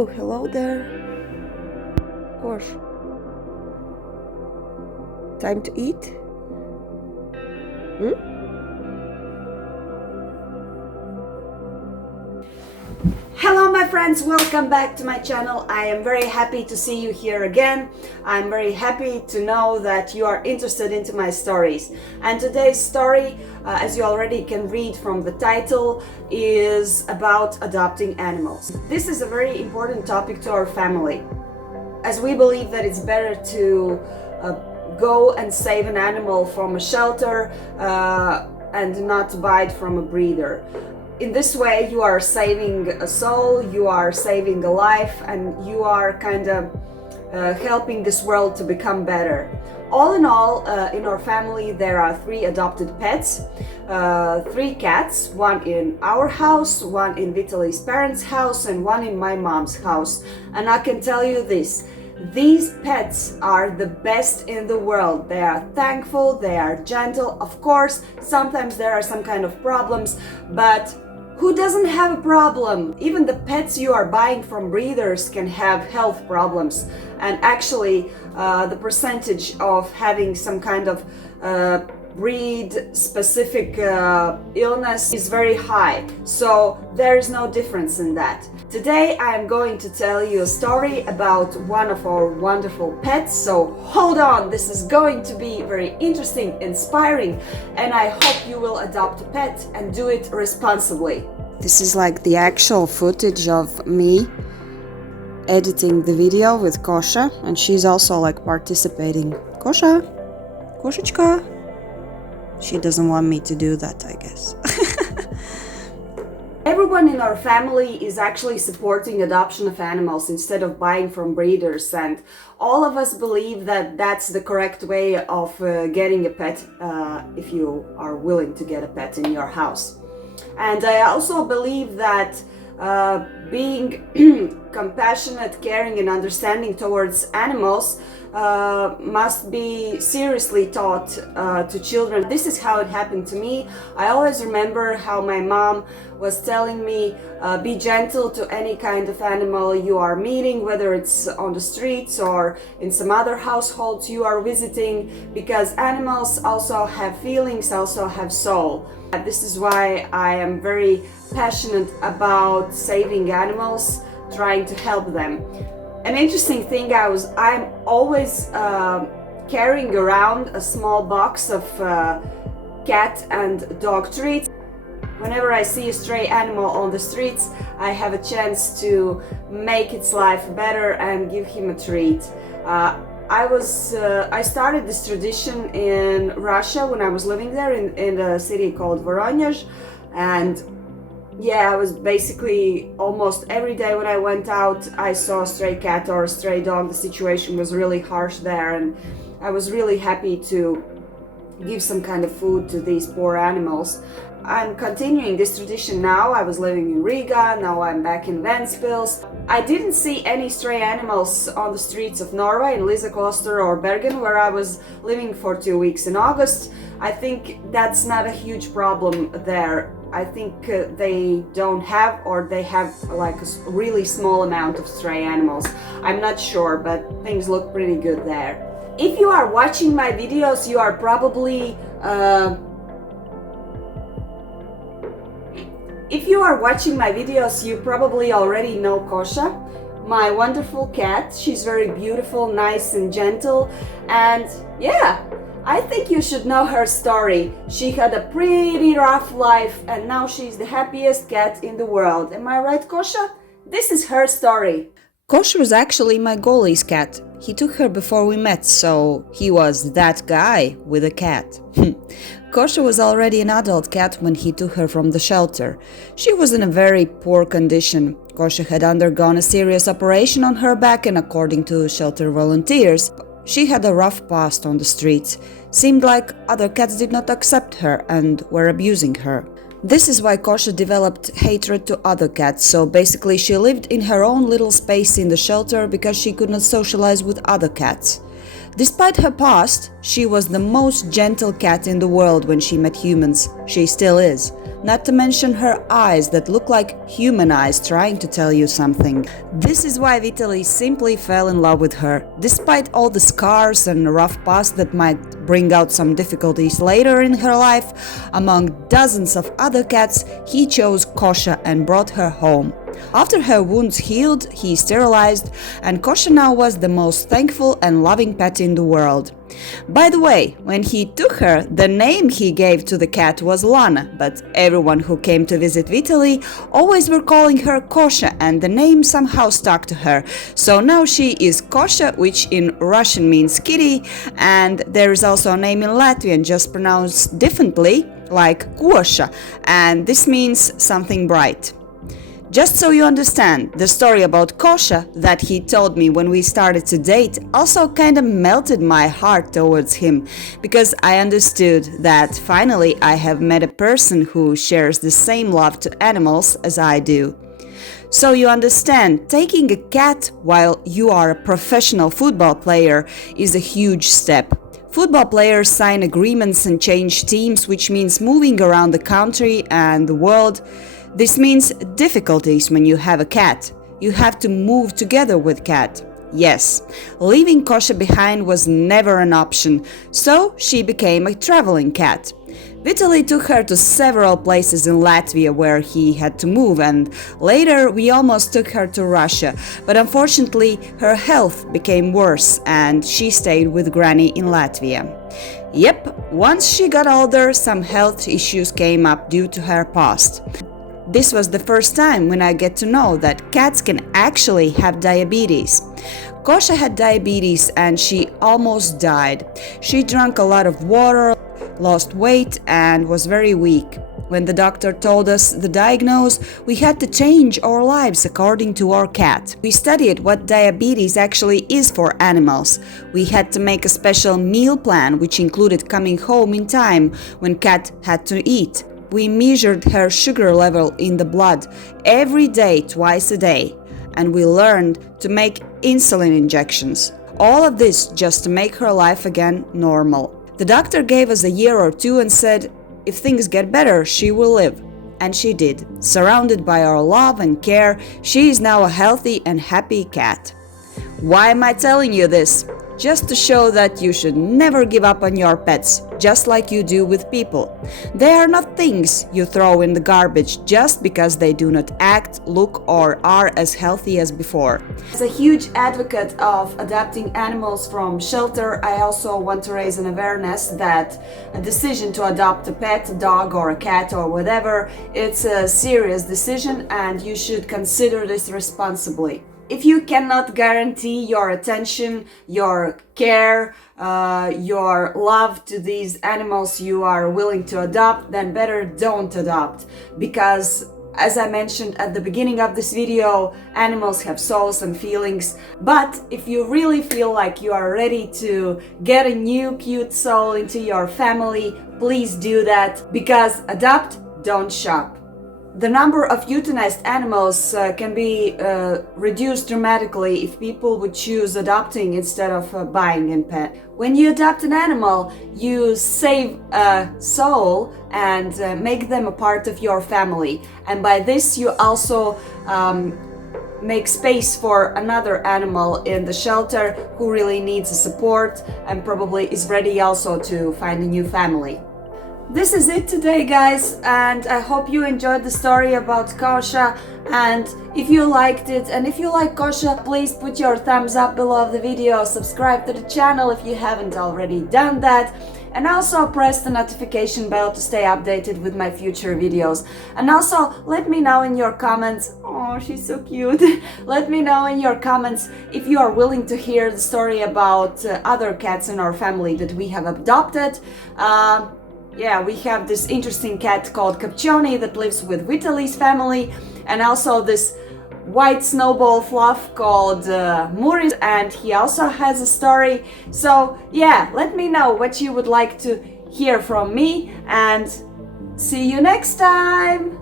Oh, hello there. Kosh. Time to eat? Hello my friends, welcome back to my channel. I am very happy to see you here again. I'm very happy to know that you are interested into my stories. And today's story, as you already can read from the title, is about adopting animals. This is a very important topic to our family, as we believe that it's better to go and save an animal from a shelter and not buy it from a breeder. In this way, you are saving a soul, you are saving a life, and you are kind of helping this world to become better. All in all, in our family, there are 3 adopted pets, 3 cats, one in our house, one in Vitaly's parents' house, and one in my mom's house. And I can tell you this, these pets are the best in the world. They are thankful, they are gentle. Of course, sometimes there are some kind of problems, but who doesn't have a problem? Even the pets you are buying from breeders can have health problems. And actually, the percentage of having some kind of breed-specific illness is very high. So there is no difference in that. Today I am going to tell you a story about one of our wonderful pets. So hold on, this is going to be very interesting, inspiring, and I hope you will adopt a pet and do it responsibly. This is like the actual footage of me editing the video with Kosha, and she's also like participating. Kosha? Koshachka? She doesn't want me to do that, I guess. Everyone in our family is actually supporting adoption of animals instead of buying from breeders, and all of us believe that that's the correct way of getting a pet if you are willing to get a pet in your house. And I also believe that being compassionate, caring and understanding towards animals must be seriously taught to children. This is how it happened to me. I always remember how my mom was telling me, be gentle to any kind of animal you are meeting, whether it's on the streets or in some other households you are visiting, because animals also have feelings, also have soul. This is why I am very passionate about saving animals, trying to help them. An interesting thing, I'm always carrying around a small box of cat and dog treats. Whenever I see a stray animal on the streets, I have a chance to make its life better and give him a treat. I started this tradition in Russia when I was living there in a city called Voronezh, and yeah, I was basically almost every day when I went out, I saw a stray cat or a stray dog. The situation was really harsh there, and I was really happy to give some kind of food to these poor animals. I'm continuing this tradition now. I was living in Riga, now I'm back in Ventspils. I didn't see any stray animals on the streets of Norway, in Lysekloster or Bergen, where I was living for 2 weeks in August. I think that's not a huge problem there. I think they don't have, or they have like a really small amount of stray animals. I'm not sure, but things look pretty good there. If you are watching my videos, you are probably you probably already know Kosha, my wonderful cat. She's very beautiful, nice and gentle, and yeah, I think you should know her story. She had a pretty rough life, and now she's the happiest cat in the world. Am I right, Kosha? This is her story. Kosha was actually my goalie's cat. He took her before we met, so he was that guy with a cat. Kosha was already an adult cat when he took her from the shelter. She was in a very poor condition. Kosha had undergone a serious operation on her back, and according to shelter volunteers, she had a rough past on the streets. Seemed like other cats did not accept her and were abusing her. This is why Kosha developed hatred to other cats, so basically she lived in her own little space in the shelter because she could not socialize with other cats. Despite her past, she was the most gentle cat in the world when she met humans. She still is. Not to mention her eyes that look like human eyes trying to tell you something. This is why Vitaly simply fell in love with her. Despite all the scars and rough past that might bring out some difficulties later in her life, among dozens of other cats, he chose Kosha and brought her home. After her wounds healed, he sterilized, and Kosha now was the most thankful and loving pet in the world. By the way, when he took her, the name he gave to the cat was Lana, but everyone who came to visit Vitaly always were calling her Kosha, and the name somehow stuck to her. So now she is Kosha, which in Russian means kitty, and there is also a name in Latvian just pronounced differently, like Kosha, and this means something bright. Just so you understand, the story about Kosha that he told me when we started to date also kinda melted my heart towards him, because I understood that finally I have met a person who shares the same love to animals as I do. So you understand, taking a cat while you are a professional football player is a huge step. Football players sign agreements and change teams, which means moving around the country and the world. This means difficulties when you have a cat. You have to move together with cat. Yes, leaving Kosha behind was never an option, so she became a traveling cat. Vitaly took her to several places in Latvia where he had to move, and later we almost took her to Russia, but unfortunately her health became worse and she stayed with Granny in Latvia. Yep, once she got older, some health issues came up due to her past. This was the first time when I get to know that cats can actually have diabetes. Kosha had diabetes and she almost died. She drank a lot of water, lost weight, and was very weak. When the doctor told us the diagnosis, we had to change our lives according to our cat. We studied what diabetes actually is for animals. We had to make a special meal plan which included coming home in time when cat had to eat. We measured her sugar level in the blood every day, twice a day, and we learned to make insulin injections. All of this just to make her life again normal. The doctor gave us a year or two and said, if things get better, she will live. And she did. Surrounded by our love and care, she is now a healthy and happy cat. Why am I telling you this? Just to show that you should never give up on your pets, just like you do with people. They are not things you throw in the garbage just because they do not act, look, or are as healthy as before. As a huge advocate of adopting animals from shelter, I also want to raise an awareness that a decision to adopt a pet, a dog or a cat or whatever, it's a serious decision and you should consider this responsibly. If you cannot guarantee your attention, your care, your love to these animals you are willing to adopt, then better don't adopt. Because, as I mentioned at the beginning of this video, animals have souls and feelings. But if you really feel like you are ready to get a new cute soul into your family, please do that. Because adopt, don't shop. The number of euthanized animals can be reduced dramatically if people would choose adopting instead of buying a pet. When you adopt an animal, you save a soul and make them a part of your family. And by this, you also make space for another animal in the shelter who really needs support and probably is ready also to find a new family. This is it today, guys, and I hope you enjoyed the story about Kosha. And if you liked it and if you like Kosha, please put your thumbs up below the video, subscribe to the channel if you haven't already done that, and also press the notification bell to stay updated with my future videos. And also let me know in your comments, oh she's so cute, let me know in your comments if you are willing to hear the story about other cats in our family that we have adopted. Yeah, we have this interesting cat called Kopchoni that lives with Vitaly's family, and also this white snowball fluff called Muris, and he also has a story. So yeah, let me know what you would like to hear from me, and see you next time!